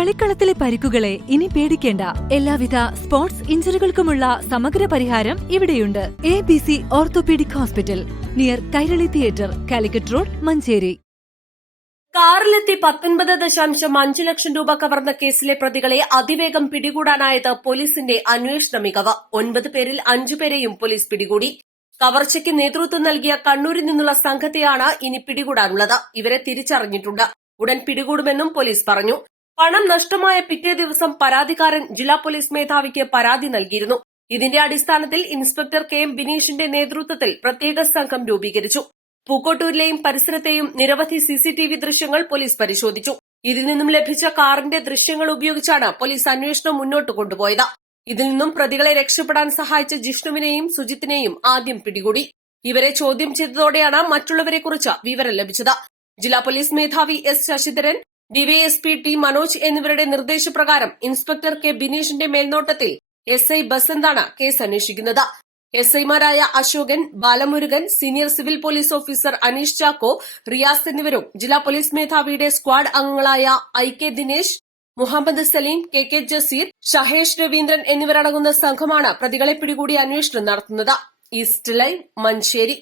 കളിക്കളത്തിലെ പരിക്കുകളെ ഇനി പേടിക്കേണ്ട. എല്ലാവിധ സ്പോർട്സ് ഇഞ്ചുറികൾക്കുമുള്ള സമഗ്ര പരിഹാരം ഇവിടെയുണ്ട്. ABC orthopedic hospital, near Kairali theatre, Calicut road, Manjeri. കാറിലെത്തി 19.5 ലക്ഷം രൂപ കവർന്ന കേസിലെ പ്രതികളെ അതിവേഗം പിടികൂടാനായത് പോലീസിന്റെ അന്വേഷണ മികവ്. 9 പേരിൽ 5 പേരെയും പോലീസ് പിടികൂടി. കവർച്ചയ്ക്ക് നേതൃത്വം നൽകിയ കണ്ണൂരിൽ നിന്നുള്ള സംഘത്തെയാണ് ഇനി പിടികൂടാനുള്ളത്. ഇവരെ തിരിച്ചറിഞ്ഞിട്ടുണ്ട്. ഉടൻ പിടികൂടുമെന്നും പോലീസ് പറഞ്ഞു. പണം നഷ്ടമായ പിറ്റേ ദിവസം പരാതിക്കാരൻ ജില്ലാ പോലീസ് മേധാവിക്ക് പരാതി നൽകിയിരുന്നു. ഇതിന്റെ അടിസ്ഥാനത്തിൽ ഇൻസ്പെക്ടർ KM ബിനീഷിന്റെ നേതൃത്വത്തിൽ പ്രത്യേക സംഘം രൂപീകരിച്ചു. പൂക്കോട്ടൂരിലെയും പരിസരത്തെയും നിരവധി CCTV ദൃശ്യങ്ങൾ പോലീസ് പരിശോധിച്ചു. ഇതിൽ നിന്നും ലഭിച്ച കാറിന്റെ ദൃശ്യങ്ങൾ ഉപയോഗിച്ചാണ് പോലീസ് അന്വേഷണം മുന്നോട്ട് കൊണ്ടുപോയത്. ഇതിൽ നിന്നും പ്രതികളെ രക്ഷപ്പെടാൻ സഹായിച്ച ജിഷ്ണുവിനെയും സുജിത്തിനെയും ആദ്യം പിടികൂടി. ഇവരെ ചോദ്യം ചെയ്തതോടെയാണ് മറ്റുള്ളവരെക്കുറിച്ച് വിവരം ലഭിച്ചത്. ജില്ലാ പോലീസ് മേധാവി S Sasidharan, DYSP T Manoj എന്നിവരുടെ നിർദ്ദേശപ്രകാരം ഇൻസ്പെക്ടർ K ബിനീഷിന്റെ മേൽനോട്ടത്തിൽ SI ബസന്താണ് കേസ് അന്വേഷിക്കുന്നത്. SIമാരായ Ashokan, Balamurugan, senior civil police officer Aneesh Chacko, Riyas എന്നിവരും ജില്ലാ പോലീസ് മേധാവിയുടെ സ്ക്വാഡ് അംഗങ്ങളായ IK ദിനേശ്, മുഹമ്മദ് സലീം, KK ജസീർ, ഷഹേഷ് രവീന്ദ്രൻ എന്നിവരടങ്ങുന്ന സംഘമാണ് പ്രതികളെ പിടികൂടി അന്വേഷണം നടത്തുന്നത്. East live, Manjeri.